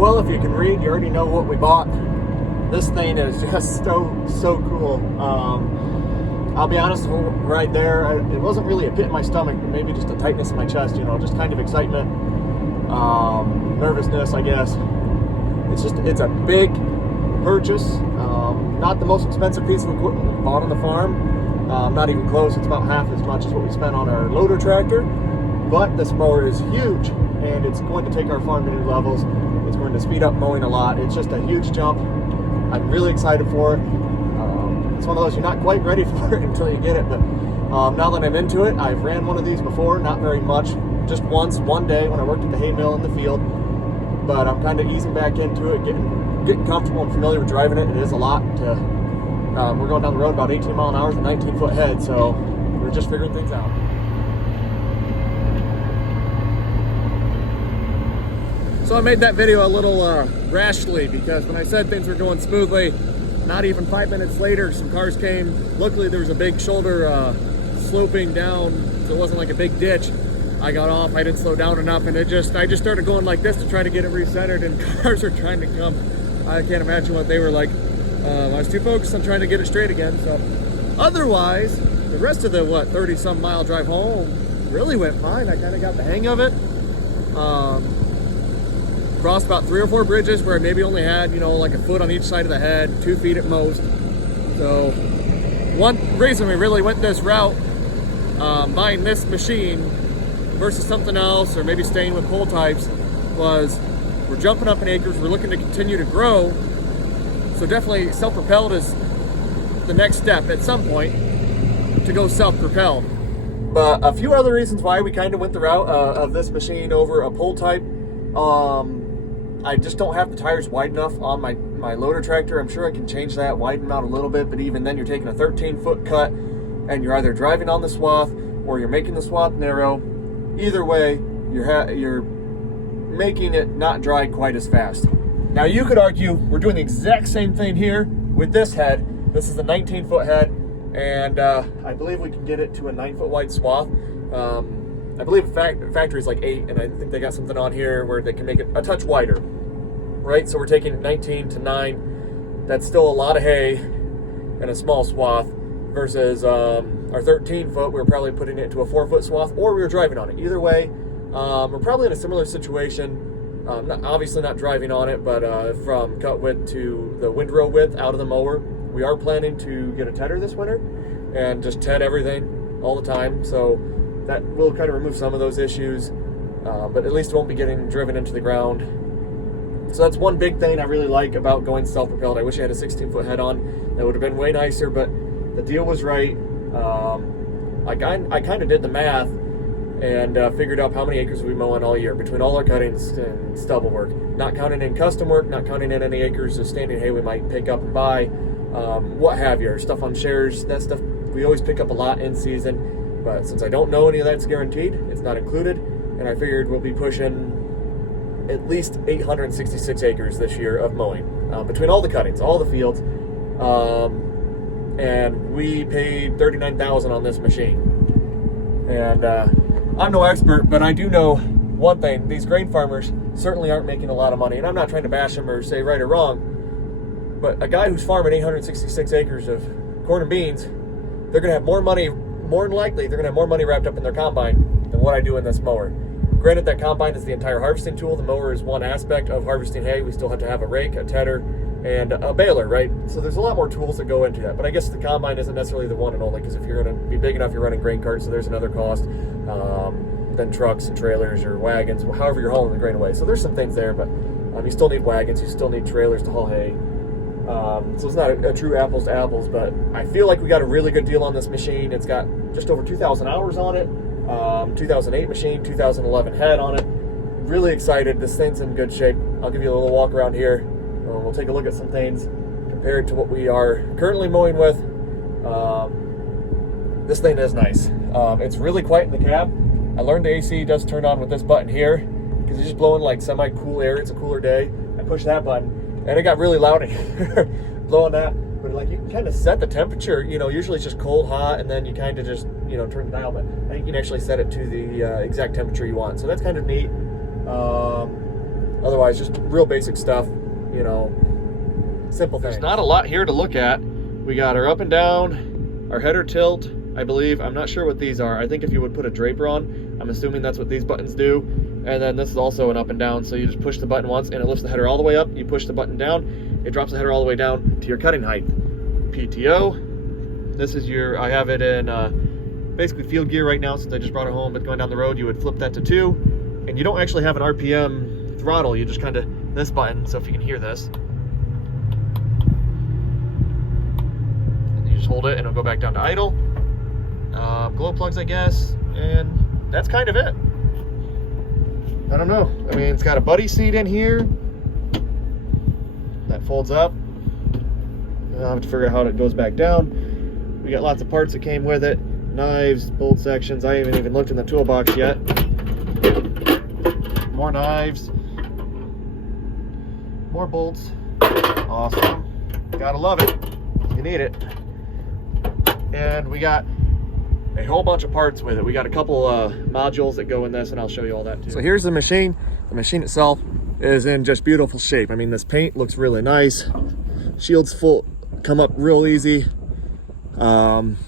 Well, if you can read, you already know what we bought. This thing is just so cool. I'll be honest, right there, it wasn't really a pit in my stomach, but maybe just a tightness in my chest, you know, just kind of excitement, nervousness, I guess. It's a big purchase. Not the most expensive piece of equipment we bought on the farm. Not even close. It's about half as much as what we spent on our loader tractor. But this mower is huge, and it's going to take our farm to new levels. It's going to speed up mowing a lot. It's just a huge jump. I'm really excited for it. It's one of those you're not quite ready for it until you get it, but now that I'm into it, I've ran one of these before, not very much, just once, one day when I worked at the hay mill in the field, but I'm kind of easing back into it, getting comfortable and familiar with driving it. It is a lot to, we're going down the road about 18 mile an hour with a 19-foot head, so we're just figuring things out. So I made that video a little rashly, because when I said things were going smoothly, not even 5 minutes later, some cars came. Luckily, there was a big shoulder sloping down, so it wasn't like a big ditch. I got off, I didn't slow down enough, and I just started going like this to try to get it recentered, and cars are trying to come. I can't imagine what they were like. I was too focused on trying to get it straight again. So otherwise, the rest of the 30-some mile drive home really went fine. I kind of got the hang of it. Crossed about 3 or 4 bridges where I maybe only had, you know, like a foot on each side of the head, 2 feet at most. So one reason we really went this route, buying this machine versus something else, or maybe staying with pole types, was we're jumping up in acres, we're looking to continue to grow. So definitely self-propelled is the next step at some point, to go self-propelled. But a few other reasons why we kind of went the route of this machine over a pole type. I just don't have the tires wide enough on my loader tractor. I'm sure I can change that, widen them out a little bit, but even then you're taking a 13-foot cut, and you're either driving on the swath or you're making the swath narrow. Either way, you're making it not dry quite as fast. Now you could argue we're doing the exact same thing here with this head. This is a 19-foot head, and I believe we can get it to a 9-foot wide swath. I believe the factory is like 8, and I think they got something on here where they can make it a touch wider, right? So we're taking 19 to 9. That's still a lot of hay and a small swath, versus our 13-foot, we're probably putting it into a 4-foot swath, or we were driving on it. Either way, we're probably in a similar situation. Obviously not driving on it, but from cut width to the windrow width out of the mower. We are planning to get a tedder this winter and just ted everything all the time. So that will kind of remove some of those issues, but at least it won't be getting driven into the ground. So that's one big thing I really like about going self-propelled. I wish I had a 16-foot head on. That would have been way nicer, but the deal was right. I kind of did the math and figured out how many acres we mow in all year between all our cuttings and stubble work. Not counting in custom work, not counting in any acres of standing hay we might pick up and buy, what have you, stuff on shares. That stuff we always pick up a lot in season. But since I don't know any of that's guaranteed, it's not included, and I figured we'll be pushing at least 866 acres this year of mowing, between all the cuttings, all the fields, and we paid $39,000 on this machine. And I'm no expert, but I do know one thing: these grain farmers certainly aren't making a lot of money, and I'm not trying to bash them or say right or wrong, but a guy who's farming 866 acres of corn and beans, they're going to have more money. More than likely, they're going to have more money wrapped up in their combine than what I do in this mower. Granted, that combine is the entire harvesting tool. The mower is one aspect of harvesting hay. We still have to have a rake, a tedder, and a baler, right? So there's a lot more tools that go into that. But I guess the combine isn't necessarily the one and only, because if you're going to be big enough, you're running grain carts, so there's another cost. Then trucks and trailers or wagons, however you're hauling the grain away. So there's some things there, but you still need wagons, you still need trailers to haul hay. So it's not a true apples to apples, but I feel like we got a really good deal on this machine. It's got just over 2,000 hours on it, 2008 machine, 2011 head on it. Really excited. This thing's in good shape. I'll give you a little walk around here. We'll take a look at some things compared to what we are currently mowing with. This thing is nice. It's really quiet in the cab. I learned the AC does turn on with this button here, because it's just blowing like semi-cool air. It's a cooler day. I push that button, and it got really loud in here, blowing that. But like, you can kind of set the temperature, you know, usually it's just cold, hot, and then you kind of just, you know, turn the dial, but I think you can actually set it to the exact temperature you want. So that's kind of neat. Otherwise, just real basic stuff, you know, simple things. There's not a lot here to look at. We got our up and down, our header tilt, I believe. I'm not sure what these are. I think if you would put a draper on, I'm assuming that's what these buttons do. And then this is also an up and down, so you just push the button once and it lifts the header all the way up. You push the button down, it drops the header all the way down to your cutting height. PTO, this is your, I have it in basically field gear right now since I just brought it home, but going down the road you would flip that to 2, and you don't actually have an RPM throttle, you just kind of, this button, so if you can hear this, and you just hold it and it'll go back down to idle. Glow plugs, I guess, and that's kind of it. I don't know. I mean, it's got a buddy seat in here that folds up. I'll have to figure out how it goes back down. We got lots of parts that came with it. Knives, bolt sections. I haven't even looked in the toolbox yet. More knives. More bolts. Awesome. Gotta love it. You need it. And we got a whole bunch of parts with it. We got a couple modules that go in this, and I'll show you all that too. So here's the machine. The machine itself is in just beautiful shape. I mean, this paint looks really nice. Shields full, come up real easy.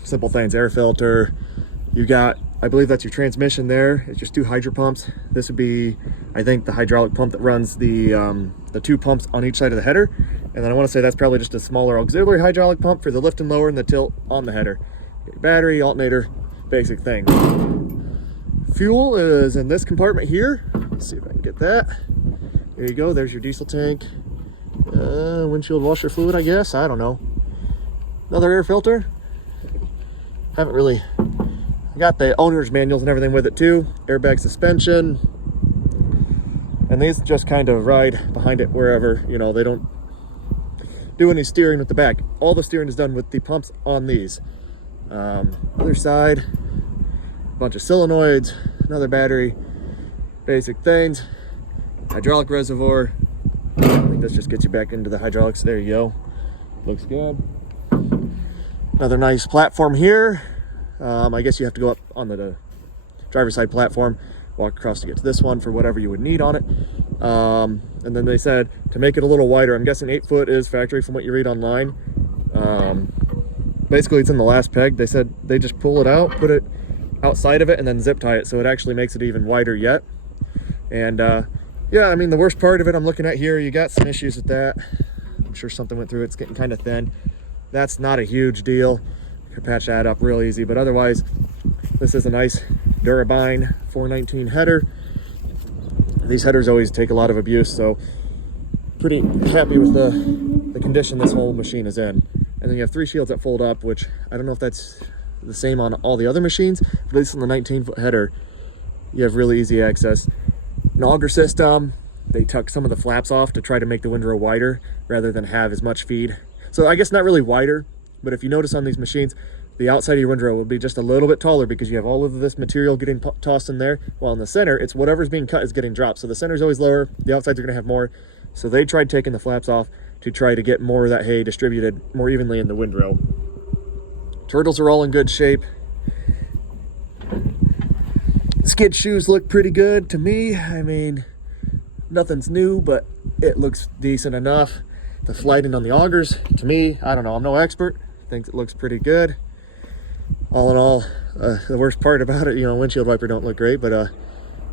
Simple things, air filter. You got, I believe that's your transmission there. It's just 2 hydro pumps. This would be, I think, the hydraulic pump that runs the 2 pumps on each side of the header. And then I want to say that's probably just a smaller auxiliary hydraulic pump for the lift and lower and the tilt on the header. Your battery, alternator, basic thing. Fuel is in this compartment here. Let's see if I can get that. There you go, there's your diesel tank. Windshield washer fluid, I guess, I don't know. Another air filter. Haven't really, I got the owner's manuals and everything with it too. Airbag suspension. And these just kind of ride behind it wherever, you know, they don't do any steering with the back. All the steering is done with the pumps on these. Other side, a bunch of solenoids, another battery, basic things, hydraulic reservoir. I think this just gets you back into the hydraulics. There you go. Looks good. Another nice platform here. I guess you have to go up on the driver's side platform, walk across to get to this one for whatever you would need on it. And then they said to make it a little wider, I'm guessing 8 foot is factory from what you read online. Basically it's in the last peg. They said they just pull it out, put it outside of it, and then zip tie it, so it actually makes it even wider yet. And yeah, I mean, the worst part of it I'm looking at here, you got some issues with that. I'm sure something went through it. It's getting kind of thin. That's not a huge deal. You can patch that up real easy, but otherwise this is a nice Durabine 419 header. These headers always take a lot of abuse, so pretty happy with the condition this whole machine is in. And then you have 3 shields that fold up, which I don't know if that's the same on all the other machines, but at least on the 19-foot header, you have really easy access. An auger system, they tuck some of the flaps off to try to make the windrow wider rather than have as much feed. So I guess not really wider, but if you notice on these machines, the outside of your windrow will be just a little bit taller because you have all of this material getting tossed in there, while in the center, it's whatever's being cut is getting dropped. So the center's always lower, the outsides are gonna have more. So they tried taking the flaps off to try to get more of that hay distributed more evenly in the windrow. Turtles are all in good shape. Skid shoes look pretty good to me. I mean, nothing's new, but it looks decent enough. The flighting on the augers, to me, I don't know, I'm no expert, thinks it looks pretty good. All in all, the worst part about it, you know, windshield wiper don't look great, but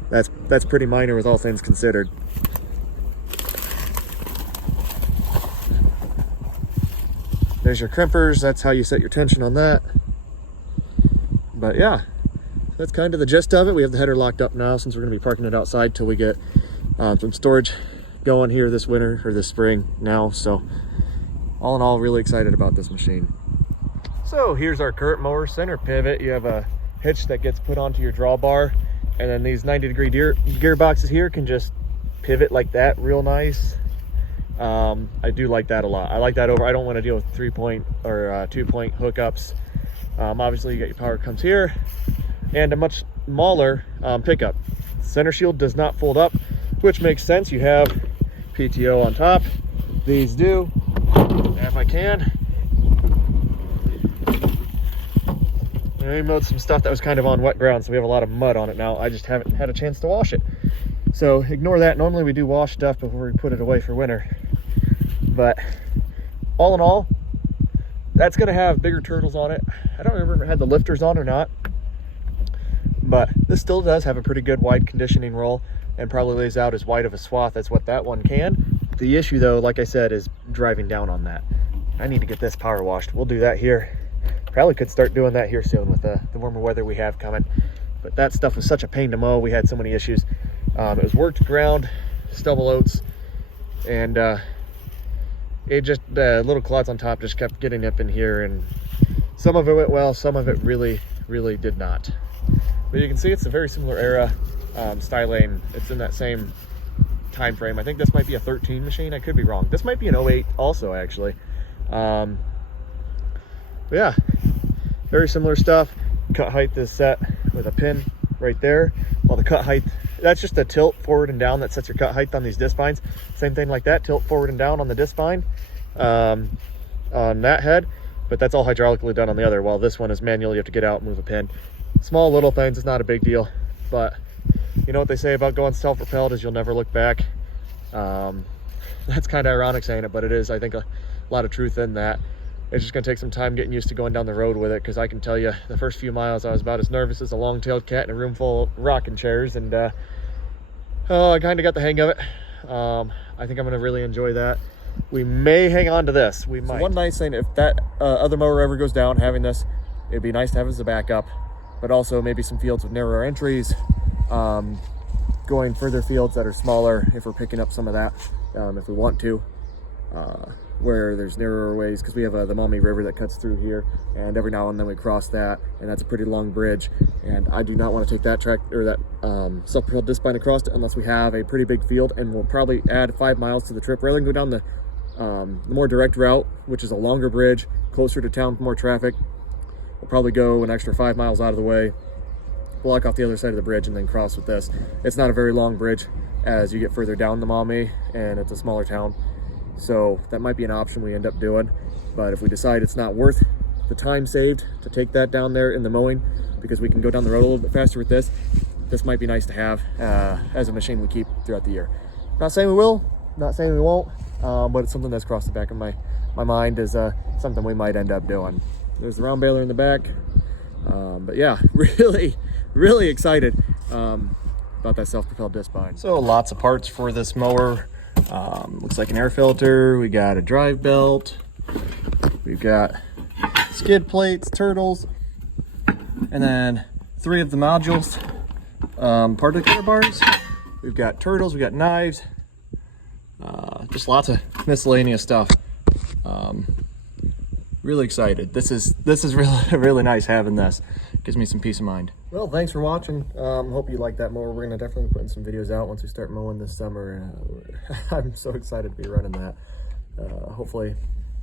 that's pretty minor with all things considered. There's your crimpers, that's how you set your tension on that. But yeah, that's kind of the gist of it. We have the header locked up now since we're going to be parking it outside till we get some storage going here this winter or this spring now. So all in all, really excited about this machine. So here's our current mower center pivot. You have a hitch that gets put onto your drawbar, and then these 90-degree gearboxes here can just pivot like that real nice. I do like that a lot. I like that over, I don't want to deal with 3-point or 2-point hookups. Obviously you got your power comes here, and a much smaller pickup. Center shield does not fold up, which makes sense. You have PTO on top. These do. And if I can, I mowed some stuff that was kind of on wet ground, so we have a lot of mud on it now. I just haven't had a chance to wash it. So ignore that. Normally we do wash stuff before we put it away for winter. But all in all, that's gonna have bigger turtles on it. I don't remember if it had the lifters on or not, but this still does have a pretty good wide conditioning roll and probably lays out as wide of a swath as what that one can. The issue though, like I said, is driving down on that. I need to get this power washed. We'll do that here. Probably could start doing that here soon with the warmer weather we have coming. But that stuff was such a pain to mow. We had so many issues. It was worked ground, stubble oats, and it just, little clods on top just kept getting up in here, and some of it went well, some of it really, really did not. But you can see it's a very similar era, styling. It's in that same time frame. I think this might be a 13 machine. I could be wrong. This might be an 08 also, actually. But yeah, very similar stuff. Cut height is set with a pin right there. Well, the cut height, that's just a tilt forward and down that sets your cut height on these disc vines. Same thing like that, tilt forward and down on the disc vine on that head, but that's all hydraulically done on the other, while this one is manual. You have to get out and move a pin. Small little things, it's not a big deal, but you know what they say about going self-propelled is you'll never look back. That's kind of ironic saying it, but it is, I think, a lot of truth in that. It's just gonna take some time getting used to going down the road with it, because I can tell you the first few miles I was about as nervous as a long-tailed cat in a room full of rocking chairs, and I kind of got the hang of it. I think I'm gonna really enjoy that. We may hang on to this. We might. So one nice thing, if that other mower ever goes down, having this, it'd be nice to have as a backup, but also maybe some fields with narrower entries, going further fields that are smaller if we're picking up some of that, if we want to. Where there's narrower ways, because we have the Maumee River that cuts through here, and every now and then we cross that, and that's a pretty long bridge, and I do not want to take that track or that self-propelled disc vine across it unless we have a pretty big field, and we'll probably add 5 miles to the trip rather than go down the more direct route, which is a longer bridge closer to town, more traffic. We'll probably go an extra 5 miles out of the way, block off the other side of the bridge, and then cross with this. It's not a very long bridge as you get further down the Maumee, and it's a smaller town. So that might be an option we end up doing, but if we decide it's not worth the time saved to take that down there in the mowing, because we can go down the road a little bit faster with this, this might be nice to have as a machine we keep throughout the year. Not saying we will, not saying we won't, but it's something that's crossed the back of my mind as something we might end up doing. There's the round baler in the back, but yeah, really excited about that self-propelled disc vine. So lots of parts for this mower. Looks like an air filter. We got a drive belt. We've got skid plates, turtles, and then 3 of the modules, particular bars. We've got turtles, we've got knives, just lots of miscellaneous stuff. Really excited. This is really nice having this. Gives me some peace of mind. Well, thanks for watching. Hope you like that mower. We're gonna definitely put in some videos out once we start mowing this summer. I'm so excited to be running that. Hopefully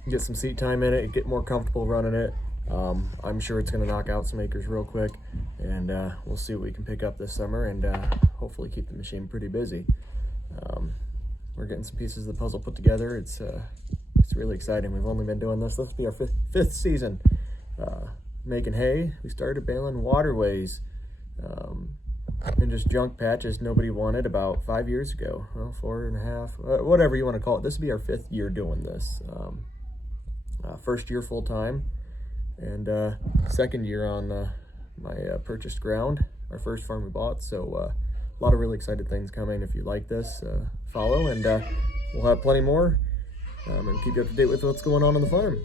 get some seat time in it, get more comfortable running it. I'm sure it's gonna knock out some acres real quick, and we'll see what we can pick up this summer, and hopefully keep the machine pretty busy. We're getting some pieces of the puzzle put together. It's really exciting. We've only been doing this. This will be our fifth season. Making hay. We started baling waterways and just junk patches nobody wanted about 5 years ago. Well, 4.5, whatever you want to call it. This will be our 5th year doing this. First year full time, and 2nd year on my purchased ground, our first farm we bought. So a lot of really excited things coming. If you like this, follow, and we'll have plenty more, and keep you up to date with what's going on the farm.